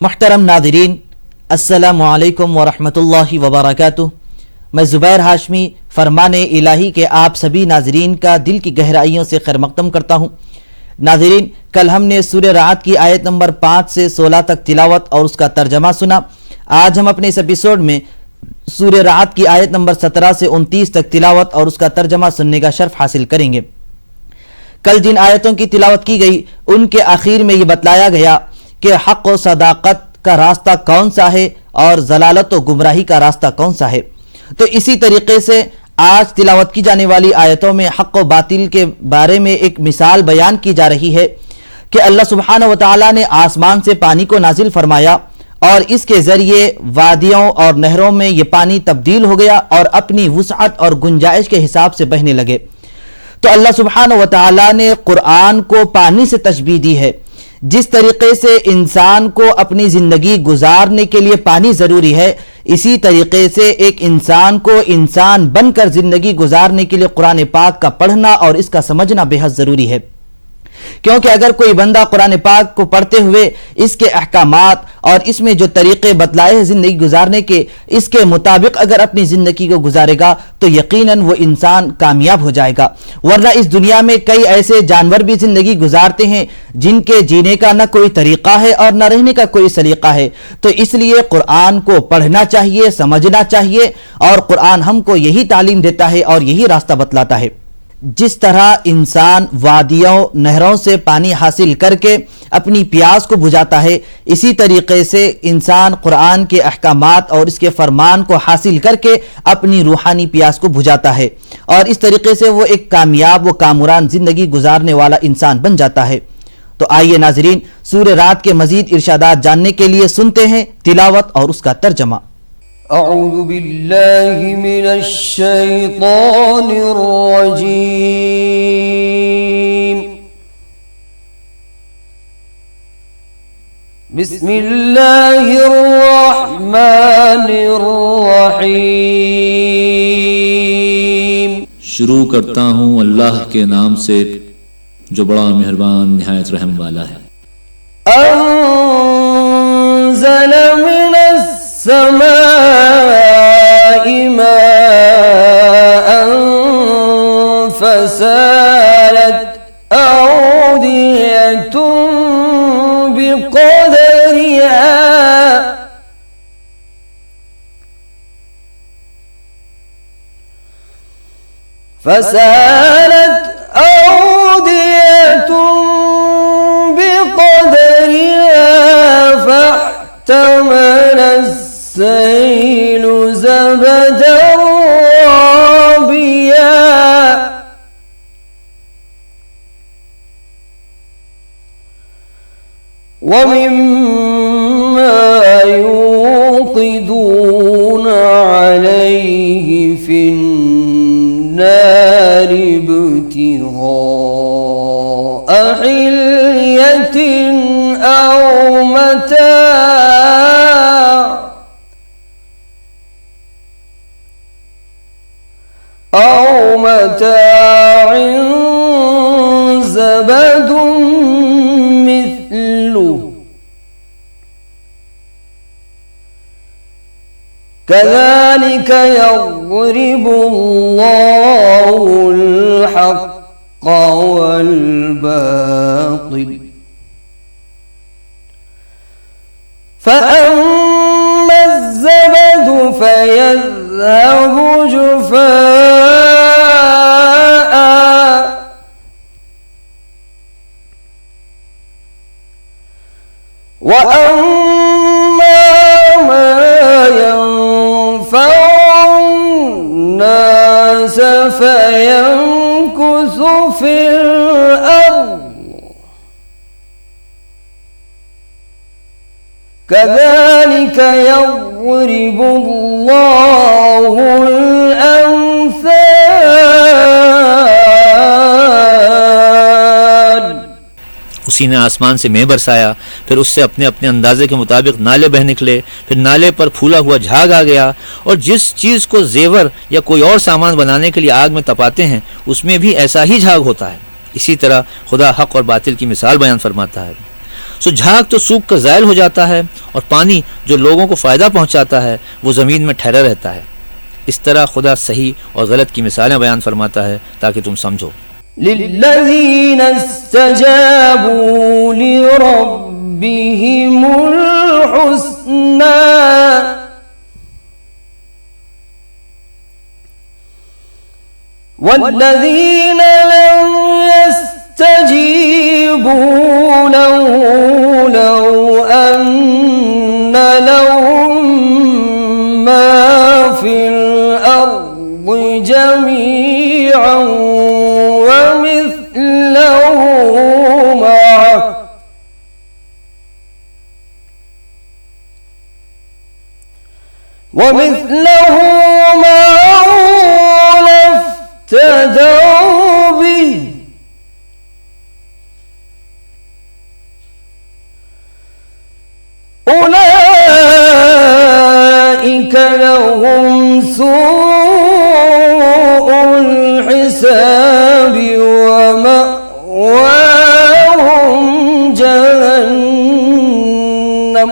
محترم ناظرین، السلام علیکم ورحمۃ اللہ وبرکاتہ۔ میں زبیر ہاشمی فرمان الہی کے آپ سبھی ناظرین کا دل کی گہرائیوں سے خیر مقدم کرتا ہوں۔ ناظرین، کل ہم نے سورہ رعد کی آیت نمبر 5 سے 16 تک تلاوت اور اس کا ترجمہ سنا۔ آج ہم اپنے اس ایپیسوڈ میں سورہ رعد کی آیت نمبر 17 سے 29 تک تلاوت اور اس کا ترجمہ سننے کا شرف حاصل کریں گے۔ کل جن آیتوں کی تلاوت کی گئی ان کے آخر میں یہ بتلایا گیا کہ حق و صداقت کا راستہ کون سا ہے اور ضلالت و گمراہی کا راستہ کون سا ہے۔ تو اسی طریقے سے آج تلاوت کی جانے والی آیتوں میں حق و باطل کے بارے میں ایک مثال بیان کی جا رہی ہے کہ اللہ سبحانہ و تعالی نے آسمان سے پانی کو نازل فرمایا اور اس کے ذریعے وادیوں اور نہروں میں یہ پانی تبدیل ہو گیا اور اپنی وسعت اور گنجائش کے حساب سے بہنے لگے۔ تو اللہ سبحانہ و تعالی نے قرآن کو پانی سے تشبیہ دی ہے۔ جس طریقے سے انسان کو اپنی زندگی گزارنے کے لیے پانی ضروری ہے، اسی طریقے سے ایک انسان کو انسان بن کر زندگی گزارنے کے لیے قرآن پاک کا پڑھنا اور اس کا سمجھنا بے حد ضروری ہے۔ کیونکہ اگر کوئی بندہ قرآن پاک کو پڑھتے ہوئے اس کے احکامات اور اس میں جو طریقے بتلائے ہیں زندگی گزارنے کے، اس کے مطابق اگر اپنی زندگی کو گزارے گا تو یقیناً وہ انسان کامیاب ہو جائے گا۔ ورنہ اس دنیا میں کئی ایسے جانور بھی زندگی گزارتے ہیں جن کے جینے کا نہ کوئی طریقہ ہے اور نہ رہنے کا کوئی سلیقہ ہے۔ تو اس لیے قرآن کو پڑھنا چاہیے، سمجھنا چاہیے، اور قرآن ہم کو یہی تعلیم دیتا ہے اور یہی راستہ بتلاتا ہے۔ جس طرح انسان وادیوں نہروں سے پانی حاصل کر کے اپنی پیاس کو بجھاتا ہے، اسی طریقے سے انسان قرآن کے احکامات اور اس کے فرمان کو حاصل کر کے اپنی روحانی پیاس کو بجھاتا ہے، اور اس طریقے سے وہ ایک کامیاب و کامران زندگی گزارنے والا انسان بن جاتا ہے۔ تو آئیے ناظرین، سورہ رعد کے مزید ارشادات جاننے کے لیے سنتے ہیں تلاوت اور اس کا ترجمہ۔ اعوذ باللہ من الشیطان الرجیم، بسم اللہ الرحمن الرحیم۔ شروع کرتا ہوں اللہ کے نام سے جو بڑا مہربان نہایت رحم والا ہے۔ انزل من السماء ماء فسالت أودية بقدرها فاحتمل السيل زبدا رابيا ومما يوقدون عليه في النار ابتغاء حلية أو متاع زبد مثله كذلك يضرب الله الحق والباطل فأما الزبد فيذهب جفاء وأما ما ينفع الناس فيمكث في الأرض كذلك يضرب الله الأمثال۔ اسی نے آسمان سے مے برسایا، پھر اس سے اپنے اپنے اندازے کے مطابق نالے بہہ نکلے، پھر نالے پر پھولا ہوا جھاگ آ گیا، اور جس چیز کو زیور یا کوئی اور سامان بنانے کے لیے آگ میں تپاتے ہیں اس میں بھی ایسا ہی جھاگ ہوتا ہے۔ اسی طرح خدا حق اور باطل کی مثال بیان فرماتا ہے۔ سو جھاگ تو سوکھ کر زائل ہو جاتا ہے، اور پانی جو لوگوں کو فائدہ پہنچاتا ہے وہ زمین میں ٹھہرا رہتا ہے۔ اس طرح خدا صحیح اور غلط کی مثالیں بیان فرماتا ہے تاکہ تم سمجھو۔ للذین استجابوا لربهم الحسنى والذین لم يستجیبوا له لو أن لهم ما في الأرض جميعا ومثله معه لافتدوا به أولئك لهم سوء الحساب ومأواهم جهنم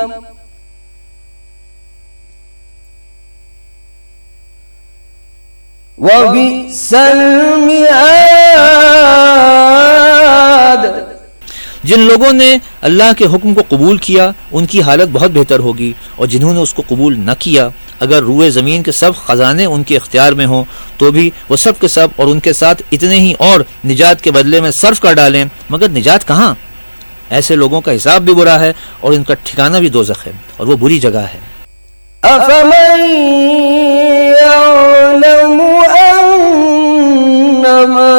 وبئس المہاد۔ جن لوگوں نے اللہ کے حکم کو قبول کیا ان کی حالت بہت بہتر ہوگی، اور جنہوں نے اس کو قبول نہ کیا اگر روئے زمین کے سب خزانے ان کے اختیار میں ہوں تو بھی وہ سب کے سب اور ان کے ساتھ اتنے ہی اور نجات کے بدلے میں صرف کر ڈالیں، مگر نجات کہاں؟ ایسے لوگوں کا حساب بھی برا ہے اور ان کا ٹھکانہ بھی دوزخ ہے، اور وہ بری جگہ ہے۔ أفمن يعلم أنما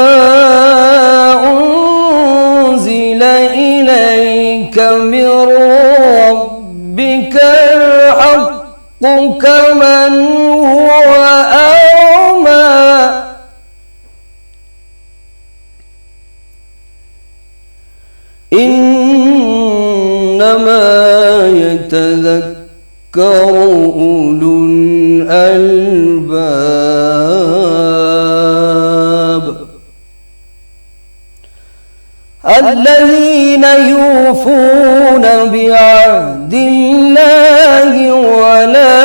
أنزل إليك من ربك الحق كمن هو أعمى إنما يتذكر أولو الألباب الذين يوفون بعهد الله ولا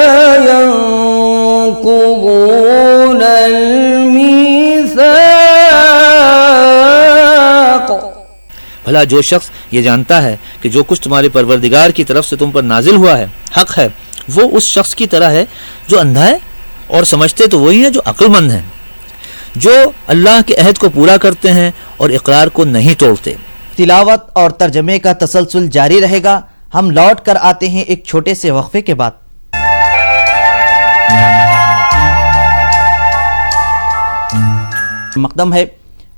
ينقضون الميثاق۔ بھلا جو شخص یہ جانتا ہے کہ جو کچھ تمہارے پروردگار کی طرف سے تم پر نازل ہوا ہے حق ہے، وہ اس شخص کی طرح ہے جو اندھا ہے، اور سمجھتے تو وہی ہیں جو عقل مند ہیں، جو اللہ کے عہد کو پورا کرتے ہیں اور اقرار کو نہیں توڑتے۔ تلاوت اور ترجمے کا تسلسل جاری رہے گا۔ ہم لوٹ کر آتے ہیں ایک چھوٹے سے وقفے کے بعد۔ مقدم ہے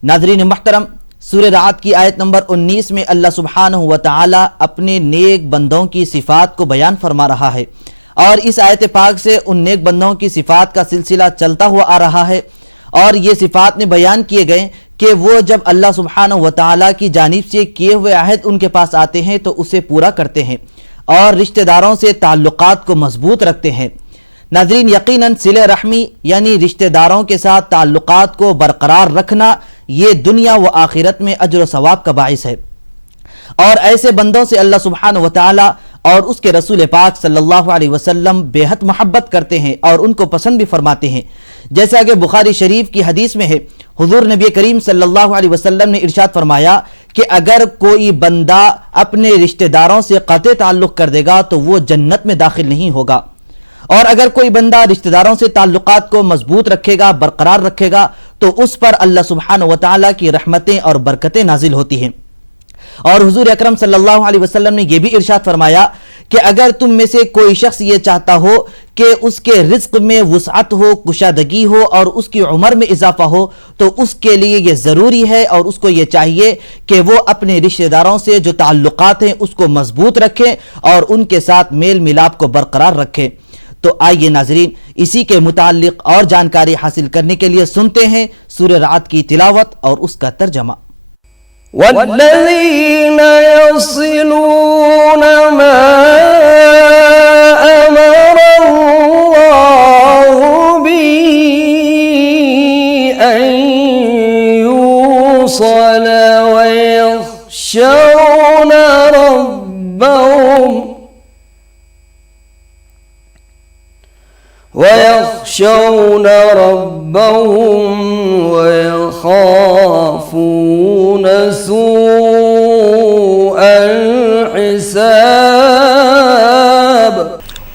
ناظرین محترم، سورہ رعد کی آیت نمبر 19 میں اللہ سبحانہ و تعالی اپنے نیک بندوں کی صفات کو بیان فرما رہا ہے، اور اس آیت پاک سے ان نیک بندوں کی صفات کا سلسلہ چلتا ہوا آ رہا ہے، اور یہ صفات میں بیان کیے گئے کہ وہ جب اللہ سبحانہ و تعالی کی جانب سے کیے ہوئے عہد ان کے پاس آتے ہیں تو اسے پورا کرتے ہیں، اور رشتہ داروں سے تعلقات کو مضبوط رکھتے ہیں۔ ناظرین، یقیناً صلہ رحمی یعنی رشتہ داروں کے ساتھ تعلقات کو برقرار رکھنا یہ دنیا و آخرت میں اجر و ثواب کا باعث ہے، اور ایسے بندوں سے اللہ سبحانہ و تعالی اور اس کے رسول پاک صلی اللہ علیہ وسلم بے حد محبت کرتے ہیں اور ان کو پسند بھی فرماتے ہیں، جیسا کہ بخاری شریف کی حدیث میں ہے۔ حضور نبی کریم صلی اللہ علیہ وسلم نے ارشاد فرمایا کہ اگر کوئی بندہ اپنے رشتہ داروں سے قطع تعلق کر دے گا تو وہ جنت میں داخل نہیں ہوگا، اور اگر کوئی بندہ رشتہ داروں سے تعلقات کو مضبوط رکھے گا، برقرار رکھے گا، تو اس پر اللہ سبحانہ و تعالیٰ کی رحمتیں اور برکتیں نازل ہوتی ہیں۔ اور حضور اکرم صلی اللہ علیہ وسلم نے یہ بھی ارشاد فرمایا کہ اگر تم میں سے کوئی شخص یہ چاہتا ہو کہ اس کے رزق میں وسعت ہو، کشادگی ہو اور اس کی عمر میں اضافہ ہو، تو اس کے لیے یہ ضروری ہے اور اس کو یہ چاہیے کہ وہ اپنے رشتہ داروں سے جو تعلقات ہیں اس کو مضبوط رکھیں اور ان کے ساتھ میل ملاپ کو برقرار رکھیں۔ تو آئیے ناظرین، اسی کے متعلق اور جانکاری حاصل کرنے کے لیے سنتے ہیں سورہ رعد کی تلاوت اور اس کا ترجمہ۔ والذین يصلون ما أمر الله به أن يوصل ويخشون ربهم ويخافون سوء الحساب.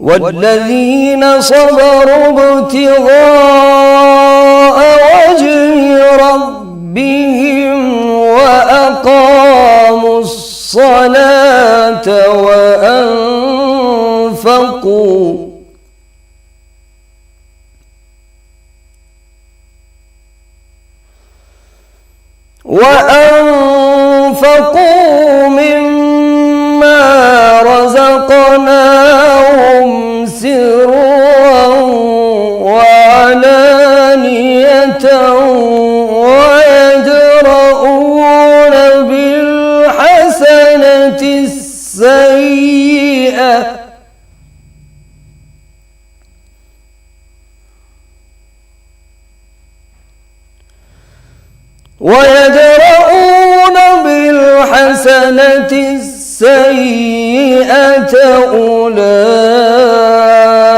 والذين صبروا ابتغاء وجه ربهم وأقاموا الصلاة وأنفقوا مما رزقناهم سرا وعلانية ويدرؤون بالحسنة السيئة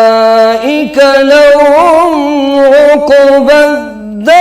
أولئك لهم عقبى الدار.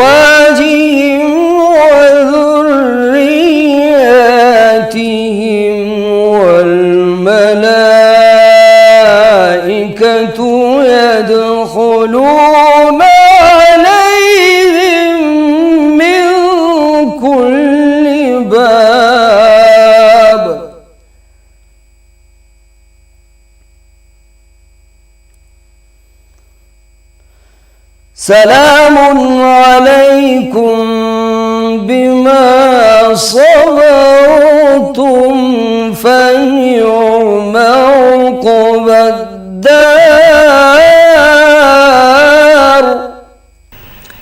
وأزواجهم وذرياتهم والملائكة يدخلون عليهم من كل باب سلام عليكم بما صبرتم فنعم عقبى الدار.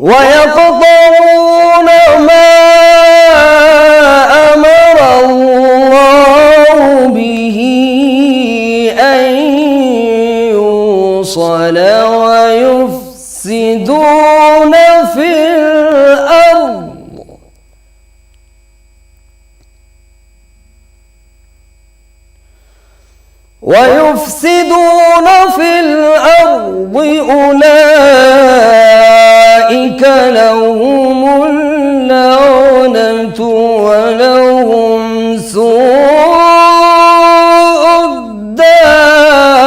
ويقطعون ما أمر الله به أن يوصل ويفسدون في الأرض أولئك لهم اللعنة ولهم سوء الدار.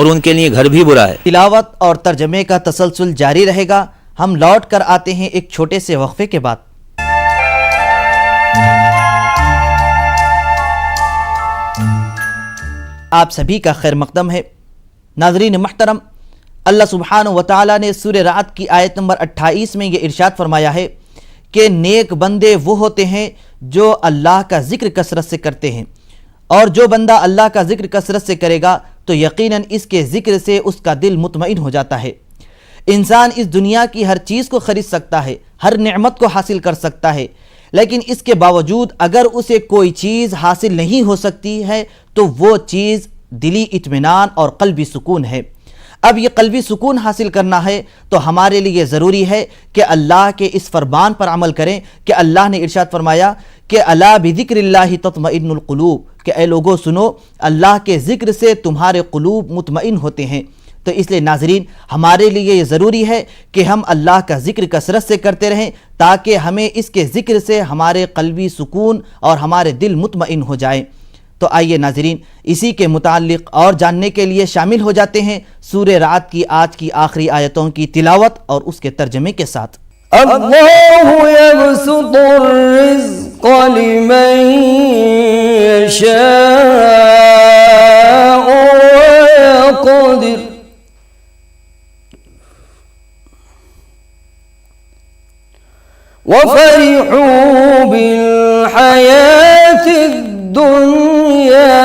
اور ان کے لیے گھر بھی برا ہے۔ تلاوت اور ترجمے کا تسلسل جاری رہے گا۔ ہم لوٹ کر آتے ہیں ایک چھوٹے سے وقفے کے بعد۔ آپ سبھی کا خیر مقدم ہے۔ ناظرین محترم، اللہ سبحانہ و تعالیٰ نے سورہ رعد کی آیت نمبر 28 میں یہ ارشاد فرمایا ہے کہ نیک بندے وہ ہوتے ہیں جو اللہ کا ذکر کثرت سے کرتے ہیں، اور جو بندہ اللہ کا ذکر کثرت سے کرے گا تو یقیناً اس کے ذکر سے اس کا دل مطمئن ہو جاتا ہے۔ انسان اس دنیا کی ہر چیز کو خرید سکتا ہے، ہر نعمت کو حاصل کر سکتا ہے، لیکن اس کے باوجود اگر اسے کوئی چیز حاصل نہیں ہو سکتی ہے تو وہ چیز دلی اطمینان اور قلبی سکون ہے۔ اب یہ قلبی سکون حاصل کرنا ہے تو ہمارے لیے ضروری ہے کہ اللہ کے اس فرمان پر عمل کریں کہ اللہ نے ارشاد فرمایا کہ الا بذکر اللہ تطمئن القلوب، کہ اے لوگو سنو، اللہ کے ذکر سے تمہارے قلوب مطمئن ہوتے ہیں۔ تو اس لیے ناظرین، ہمارے لیے یہ ضروری ہے کہ ہم اللہ کا ذکر کثرت سے کرتے رہیں تاکہ ہمیں اس کے ذکر سے ہمارے قلبی سکون اور ہمارے دل مطمئن ہو جائیں۔ تو آئیے ناظرین، اسی کے متعلق اور جاننے کے لیے شامل ہو جاتے ہیں سورہ رعد کی آج کی آخری آیتوں کی تلاوت اور اس کے ترجمے کے ساتھ۔ اللہ یبسط الرزق لمن یشاء ویقدر وفرحوا بالحیاة الدنیا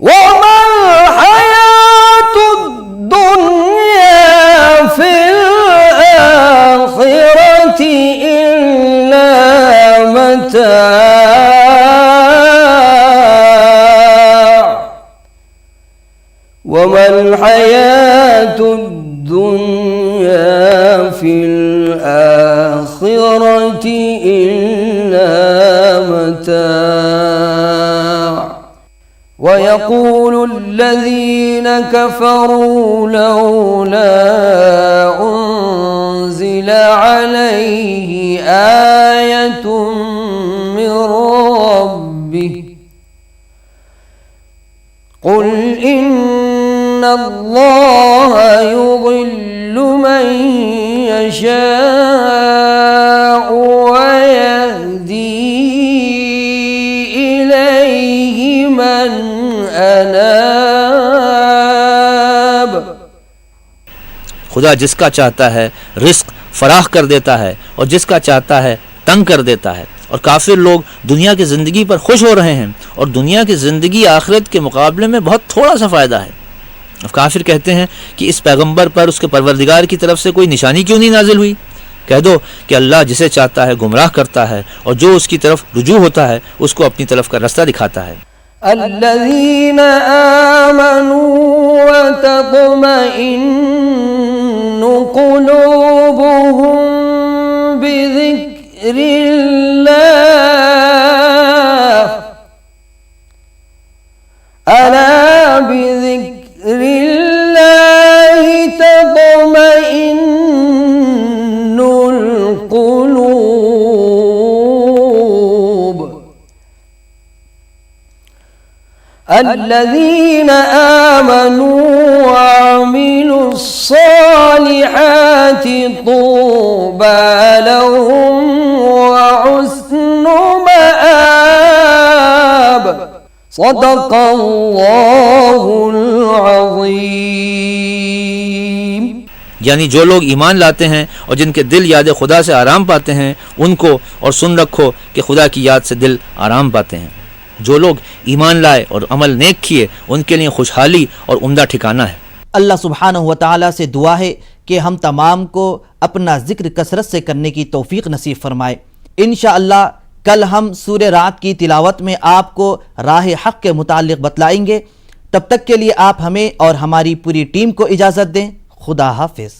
وما الحياة الدنيا في الآخرة إلا متاع وما الحياة الدنيا في الآخرة إلا متاع ويقول الذين كفروا لولا أنزل عليه آية من ربه قل إن الله يضل من يشاء ويهدي إليه من أناب۔ خدا جس کا چاہتا ہے رزق فراخ کر دیتا ہے اور جس کا چاہتا ہے تنگ کر دیتا ہے، اور کافر لوگ دنیا کی زندگی پر خوش ہو رہے ہیں اور دنیا کی زندگی آخرت کے مقابلے میں بہت تھوڑا سا فائدہ ہے۔ اب کافر کہتے ہیں کہ اس پیغمبر پر اس کے پروردگار کی طرف سے کوئی نشانی کیوں نہیں نازل ہوئی؟ کہہ دو کہ اللہ جسے چاہتا ہے گمراہ کرتا ہے اور جو اس کی طرف رجوع ہوتا ہے اس کو اپنی طرف کا رستہ دکھاتا ہے۔ الذين آمنوا وتطمئن قلوبهم بذكر الله ألا بذكر الله تطمئن القلوب الذين آمنوا وعملوا الصالحات طوبى لهم وحسن مآب صدق اللہ العظیم۔ یعنی جو لوگ ایمان لاتے ہیں اور جن کے دل یاد خدا سے آرام پاتے ہیں ان کو، اور سن رکھو کہ خدا کی یاد سے دل آرام پاتے ہیں۔ جو لوگ ایمان لائے اور عمل نیک کیے ان کے لیے خوشحالی اور عمدہ ٹھکانہ ہے۔ اللہ سبحانہ و تعالیٰ سے دعا ہے کہ ہم تمام کو اپنا ذکر کثرت سے کرنے کی توفیق نصیب فرمائے۔ انشاءاللہ کل ہم سورہ رعد کی تلاوت میں آپ کو راہ حق کے متعلق بتلائیں گے۔ تب تک کے لیے آپ ہمیں اور ہماری پوری ٹیم کو اجازت دیں۔ خدا حافظ۔